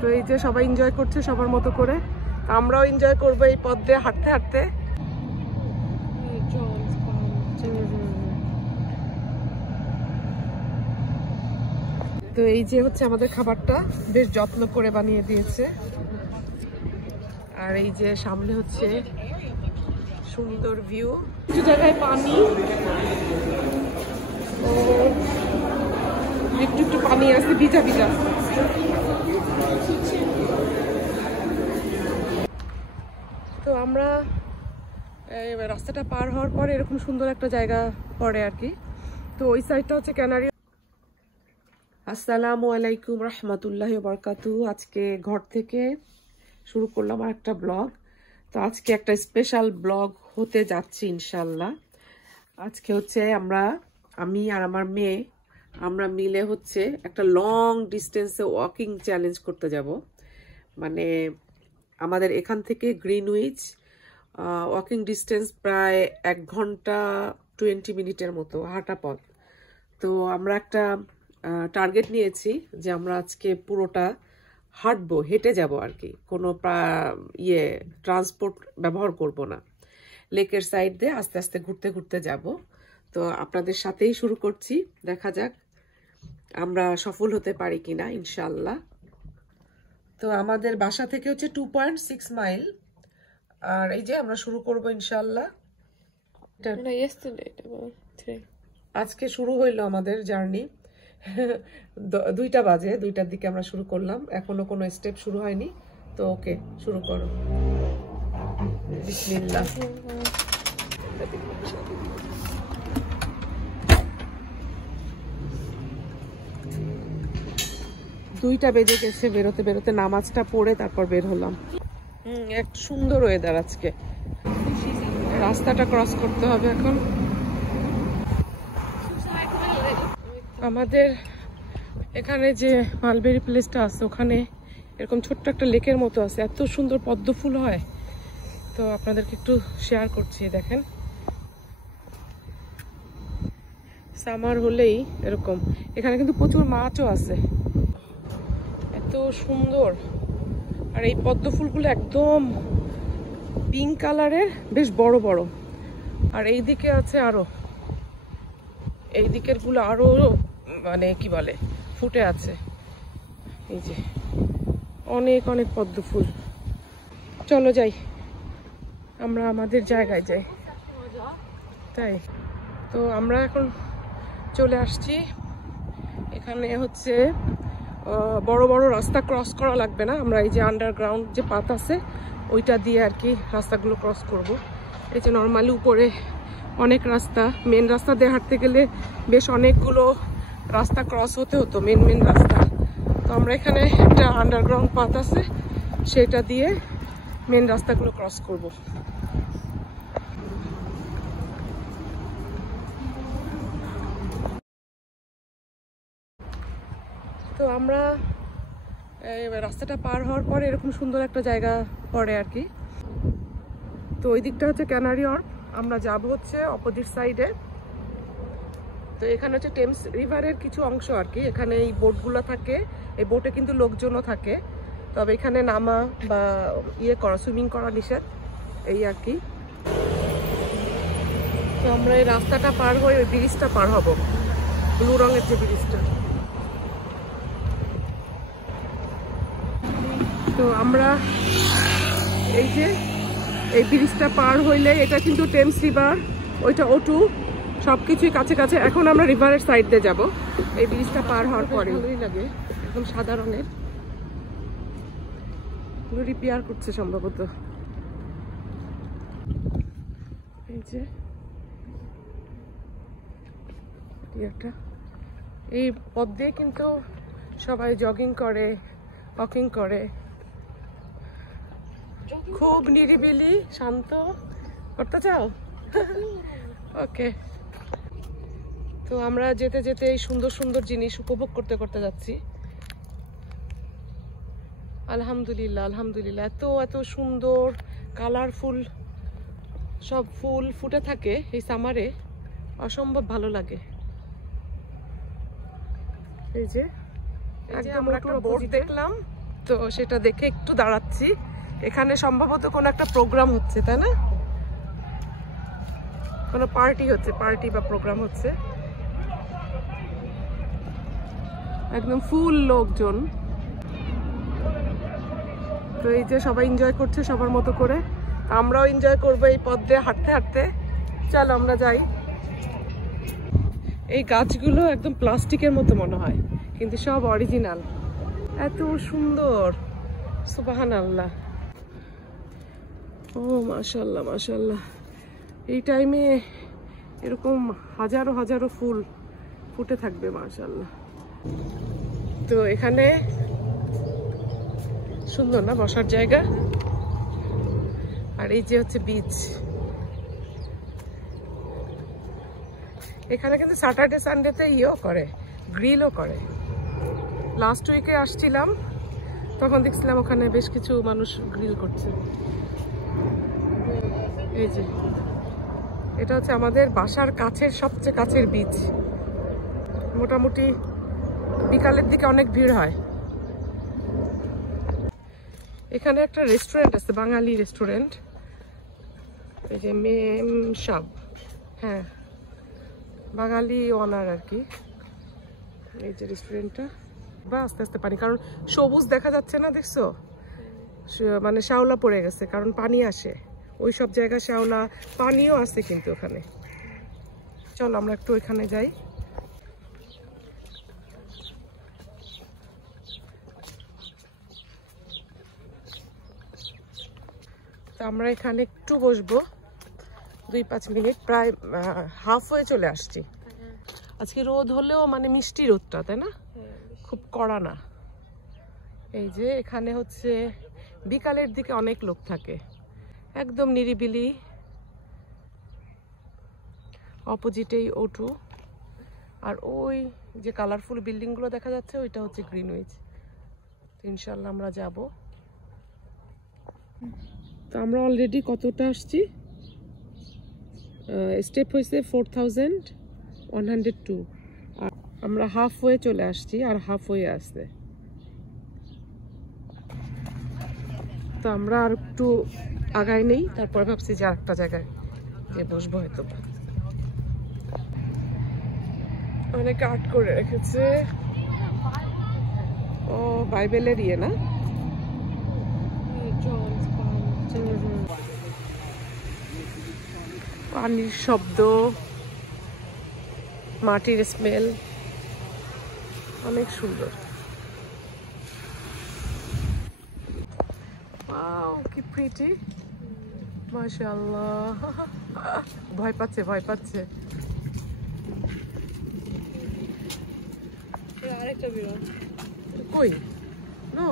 তো এই যে সবাই এনজয় করছে সবার মতো করে, আমরাও এনজয় করবো এই পথ দিয়ে হাঁটতে হাঁটতে। তো এই যে হচ্ছে আমাদের খাবারটা বেশ যত্ন করে বানিয়ে দিয়েছে, আর এই যে সামনে হচ্ছে সুন্দর ভিউ, কিছু জায়গায় পানি, ও একটু একটু পানি আছে ভিজা ভিজা। তো আমরা রাস্তাটা পার হওয়ার পরে এরকম সুন্দর একটা জায়গা পড়ে আর কি। তো ওই সাইডটা হচ্ছে ক্যানারি। আসসালামু আলাইকুম রহমতুল্লাহি ওয়া বারাকাতুহু। আজকে ঘর থেকে শুরু করলাম আর একটা ব্লগ। তো আজকে একটা স্পেশাল ব্লগ হতে যাচ্ছি ইনশাল্লাহ। আজকে হচ্ছে আমি আর আমার মেয়ে আমরা মিলে হচ্ছে একটা লং ডিস্টেন্সে ওয়াকিং চ্যালেঞ্জ করতে যাব। মানে আমাদের এখান থেকে গ্রিনউইচ ওয়াকিং ডিস্টেন্স প্রায় 1 ঘন্টা 20 মিনিটের মতো হাঁটা পথ। তো আমরা একটা টার্গেট নিয়েছি যে আমরা আজকে পুরোটা হাঁটবো, হেঁটে যাব আর কি, কোনো ট্রান্সপোর্ট ব্যবহার করব না। লেকের সাইড দিয়ে আস্তে আস্তে ঘুরতে ঘুরতে যাব। তো আপনাদের সাথেই শুরু করছি, দেখা যাক আমরা সফল হতে পারি কিনা ইনশাল্লাহ। তো আমাদের বাসা থেকে হচ্ছে 2.6 মাইল, আর এই যে আমরা শুরু করব ইনশাল্লাহ। আজকে শুরু হইলো আমাদের জার্নি 2টা বাজে, 2টার দিকে আমরা শুরু করলাম, এখনো কোনো স্টেপ শুরু হয়নি। তো ওকে, শুরু করো। বিসমিল্লাহ। 2টা বেজে গেছে, বেরোতে বেরোতে নামাজটা পড়ে তারপর বের হলাম। এক সুন্দর ওয়েদার আজকে। রাস্তাটা ক্রস করতে হবে এখন। আমাদের এখানে যে মালবেরি প্লেসটা আছে ওখানে এরকম ছোট্ট একটা লেকের মতো আছে, এত সুন্দর পদ্ম ফুল হয়। তো আপনাদেরকে একটু শেয়ার করছি, দেখেন সামার হলেই এরকম। এখানে কিন্তু প্রচুর মাছও আছে, এত সুন্দর। আর এই পদ্ম ফুলগুলো একদম পিঙ্ক কালারের, বেশ বড় বড়। আর এই দিকে আছে আরো, এই দিকের গুলো আরো মানে কি বলে ফুটে আছে। এই যে অনেক অনেক পদ্ম ফুল। চলো যাই, আমরা আমাদের জায়গায় যাই। তাই তো আমরা এখন চলে আসছি। এখানে হচ্ছে বড় বড় রাস্তা ক্রস করা লাগবে না, আমরা এই যে আন্ডারগ্রাউন্ড যে পাথ আছে ওইটা দিয়ে আর কি রাস্তাগুলো ক্রস করব। এই যে নর্মালি উপরে অনেক রাস্তা, মেন রাস্তা দিয়ে হাঁটতে গেলে বেশ অনেকগুলো রাস্তা ক্রস হতে হতো, মেন রাস্তা। তো আমরা এখানে একটা আন্ডারগ্রাউন্ড পাথ আছে, সেটা দিয়ে মেন রাস্তাগুলো ক্রস করব। তো আমরা রাস্তাটা পার হওয়ার পরে এরকম সুন্দর একটা জায়গা পড়ে আর কি। তো ওই দিকটা হচ্ছে ক্যানারি ওয়ার্ফ, আমরা যাব হচ্ছে অপোজিট সাইডে। তো এখানে হচ্ছে টেমস রিভারের কিছু অংশ আর কি, এখানে এই বোটগুলো থাকে, এই বোটে কিন্তু লোকজনও থাকে, তবে এখানে নামা বা সুইমিং করা নিষেধ, এই আর কি। তো আমরা এই রাস্তাটা পার হয়ে ওই ব্রিজটা পার হব, ব্লু রঙের যে ব্রিজটা। তো আমরা এই যে এই ব্রিজটা পার হইলে, এটা কিন্তু টেমস রিভার, ওইটা O2, সবকিছুই কাছে কাছে। এখন আমরা রিভারের সাইড দিয়ে যাবো এই ব্রিজটা পার হওয়ার পরে। ভালোই লাগে, একদম সাদা রঙের, রিপেয়ার করছে সম্ভবত। এই যে এই পথ দিয়ে কিন্তু সবাই জগিং করে, ওয়াকিং করে, খুব নিরিবিলি শান্ত। করতে চাও? ওকে। তো আমরা যেতে যেতে এই সুন্দর সুন্দর জিনিস উপভোগ করতে করতে যাচ্ছি। আলহামদুলিল্লাহ আলহামদুলিল্লাহ, এত এত সুন্দর কালারফুল সব ফুল ফুটে থাকে এই সামারে, অসম্ভব ভালো লাগে। এই যে একদম আমরা একটা বোট দেখলাম, তো সেটা দেখে একটু দাঁড়াচ্ছি। এখানে সম্ভবত কোনো একটা প্রোগ্রাম হচ্ছে, তাই না? কোনো পার্টি হচ্ছে, পার্টি বা প্রোগ্রাম হচ্ছে। একদম ফুল লোকজন। তো এই যে সবাই এনজয় করছে সবার মতো করে, আমরাও এনজয় করবো এই পথ দিয়ে হাঁটতে হাঁটতে। চলো আমরা যাই। এই গাছগুলো একদম প্লাস্টিকের মতো মনে হয়, কিন্তু সব অরিজিনাল। এত সুন্দর, সুবহানাল্লাহ। ও মাশাআল্লাহ মাশাআল্লাহ। এই টাইমে এরকম হাজারো হাজারো ফুল ফুটে থাকবে, মাশাআল্লাহ। তো এখানে সুন্দর না বসার জায়গা? আর এই যে হচ্ছে বিচ। এখানে কিন্তু স্যাটারডে সানডেতে ইয়েও করে, গ্রিলও করে। লাস্ট উইকে আসছিলাম, তখন দেখছিলাম ওখানে বেশ কিছু মানুষ গ্রিল করছে। এই যে এটা হচ্ছে আমাদের বাসার কাছের সবচেয়ে কাছের বিচ। মোটামুটি বিকালের দিকে অনেক ভিড় হয়। এখানে একটা রেস্টুরেন্ট আছে, বাঙালি রেস্টুরেন্ট, এই যে মেম সাব। হ্যাঁ, বাঙালি ওনার আর কি। এই যে রেস্টুরেন্টটা, বা আস্তে আস্তে পানি, কারণ সবুজ দেখা যাচ্ছে না, দেখছো? মানে শ্যাওলা পড়ে গেছে, কারণ পানি আসে ওই সব জায়গায়, শ্যাওলা পানিও আছে কিন্তু ওখানে। চলো আমরা একটু ওইখানে যাই। তো আমরা এখানে একটু বসবো 2-5 মিনিট, প্রায় হাফ হয়ে চলে আসছি। আজকে রোদ হলেও মানে মিষ্টি রোদটা, তাই না? খুব কড়া না। এই যে এখানে হচ্ছে বিকালের দিকে অনেক লোক থাকে, একদম নিরিবিলি। অপোজিটেই O2, আর ওই যে কালারফুল বিল্ডিংগুলো দেখা যাচ্ছে ওইটা হচ্ছে গ্রিনউইচ। তো ইনশাল্লাহ আমরা যাব। তো আমরা অলরেডি কতটা আসছি? স্টেপ হয়েছে 4102, আর আমরা হাফ ওয়ে চলে আসছি, আর হাফ ওয়ে আসছে। তো আমরা আর একটু আগাই নেই, তারপর ভাবছি যে আরেকটা জায়গায় যে বসবো হয়তো। অনেক আর্ট করে রেখেছে। ও বাইবেলের ইয়ে না? পানির শব্দ, মাটির স্মেল, অনেক সুন্দর। ওয়াও, কি প্রিটি, মাশাআল্লাহ। ভয় পাচ্ছে, ভয় পাচ্ছে। আরেকটা বিড়াল কই? নো,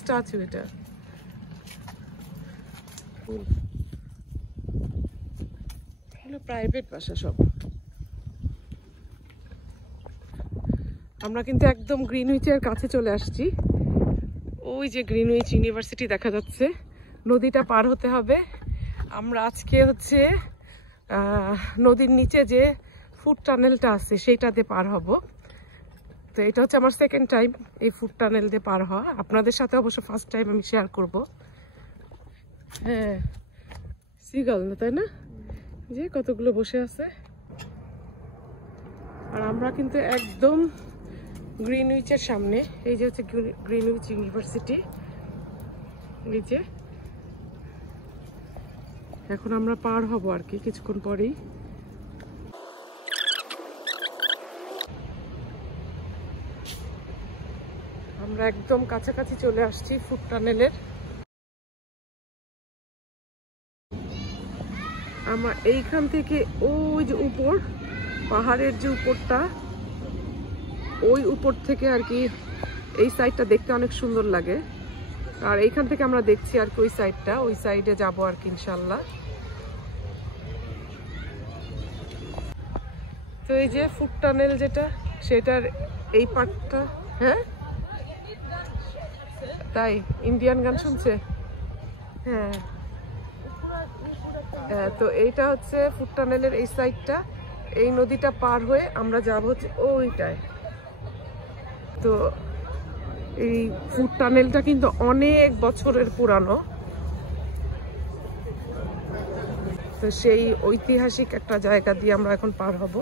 স্ট্যাচু এটা। প্রাইভেট বাসা সব। আমরা কিন্তু একদম গ্রিনউইচের কাছে চলে আসছি। ওই যে গ্রিনউইচ ইউনিভার্সিটি দেখা যাচ্ছে। নদীটা পার হতে হবে। আমরা আজকে হচ্ছে নদীর নিচে যে ফুড টানেলটা আছে সেইটাতে পার হব। তো এটা হচ্ছে আমার সেকেন্ড টাইম এই ফুড টানেল দিয়ে পার হওয়া। আপনাদের সাথে অবশ্য ফার্স্ট টাইম আমি শেয়ার করব। হ্যাঁ, সিগাল না, তাই না? যে কতগুলো বসে আছে। আর আমরা কিন্তু একদম গ্রিনউইচের সামনে। এই যে হচ্ছে গ্রিনউইচ ইউনিভার্সিটি। এই যে এখন আমরা পার হব আর কি কিছুক্ষণ পরেই। আমরা একদম কাছাকাছি চলে আসছি ফুড টানেলের। আমার এইখান থেকে ওই যে উপর পাহাড়ের যে উপরটা, ওই উপর থেকে আর কি এই সাইডটা দেখতে অনেক সুন্দর লাগে। আর এইখান থেকে আমরা দেখছি আর কি ওই সাইডটা, ওই সাইডে যাবো আর কি ইনশাল্লাহ। তো এই যে ফুড টানেল যেটা, সেটার এই পার্টটা। হ্যাঁ তাই, ইন্ডিয়ান গান শুনছে। হ্যাঁ, তো এইটা হচ্ছে ফুড টানেলের এই সাইডটা। এই নদীটা পার হয়ে আমরা যাব হচ্ছে ওইটায়। তো এই ফুড টানেলটা কিন্তু অনেক বছরের পুরানো, তো সেই ঐতিহাসিক একটা জায়গা দিয়ে আমরা এখন পার হব।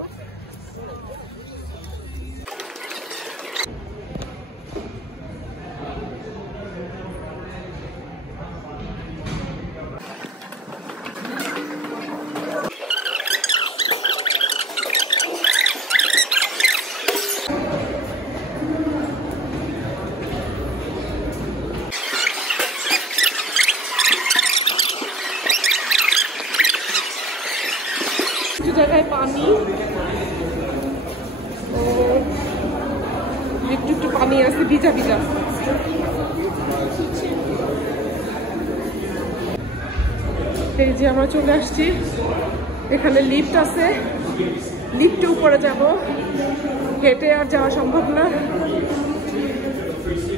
জায়গায় পানি, একটু একটু পানি আছে, ভিজা ভিজা। এই যে আমরা চলে আসছি, এখানে লিফট আছে, লিফটে উপরে যাব, হেঁটে আর যাওয়া সম্ভব না,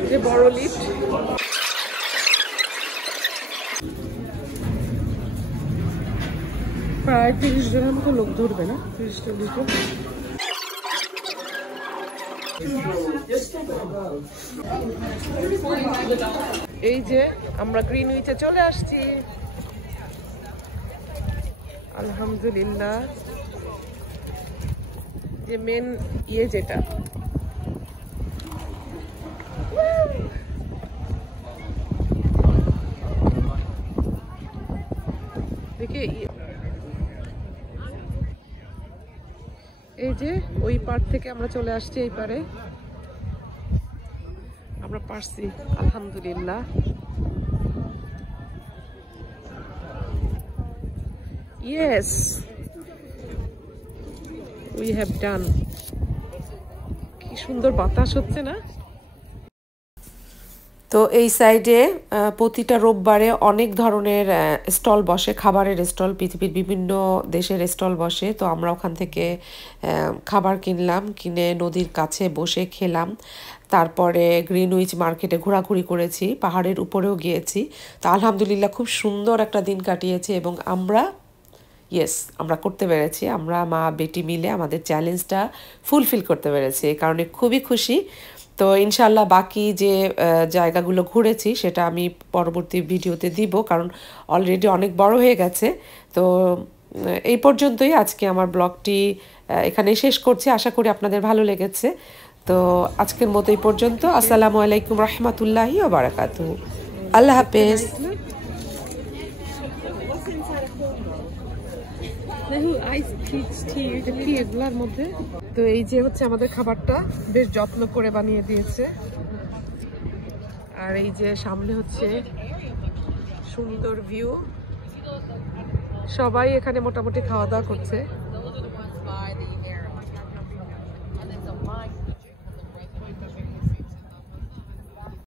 যে বড় লিফট। প্রায় 30 জনের মতো লোক ধরবে না, 30-40 জন। এই যে আমরা গ্রিনউইচে চলে আসছি, আলহামদুলিল্লাহ। যে মেন যেটা দেখে, এই যে ওই পার থেকে আমরা চলে আসছি এই পারে, আমরা পারছি আলহামদুলিল্লাহ। Yes, we have done. কি সুন্দর বাতাস হচ্ছে না? তো এই সাইডে প্রতিটা রোববারে অনেক ধরনের স্টল বসে, খাবারের স্টল, পৃথিবীর বিভিন্ন দেশের স্টল বসে। তো আমরা ওখান থেকে খাবার কিনলাম, কিনে নদীর কাছে বসে খেলাম। তারপরে গ্রিনউইচ মার্কেটে ঘোরাঘুরি করেছি, পাহাড়ের উপরেও গিয়েছি। তো আলহামদুলিল্লাহ খুব সুন্দর একটা দিন কাটিয়েছি এবং আমরা করতে পেরেছি, আমরা মা বেটি মিলে আমাদের চ্যালেঞ্জটা ফুলফিল করতে পেরেছি, এই কারণে খুবই খুশি। তো ইনশাল্লাহ বাকি যে জায়গাগুলো ঘুরেছি সেটা আমি পরবর্তী ভিডিওতে দিব, কারণ অলরেডি অনেক বড় হয়ে গেছে। তো এই পর্যন্তই আজকে আমার ব্লগটি এখানে শেষ করছি, আশা করি আপনাদের ভালো লেগেছে। তো আজকের মতো এই পর্যন্ত। আসসালামু আলাইকুম রহমতুল্লাহি ওয়া বারাকাতুহু। আল্লাহ হাফেজ। তো এই যে হচ্ছে আমাদের খাবারটা, বেশ যত্ন করে বানিয়ে দিয়েছে। আর এই যে সামনে হচ্ছে সুন্দর ভিউ, সবাই এখানে মোটামুটি খাওয়া দাওয়া করছে।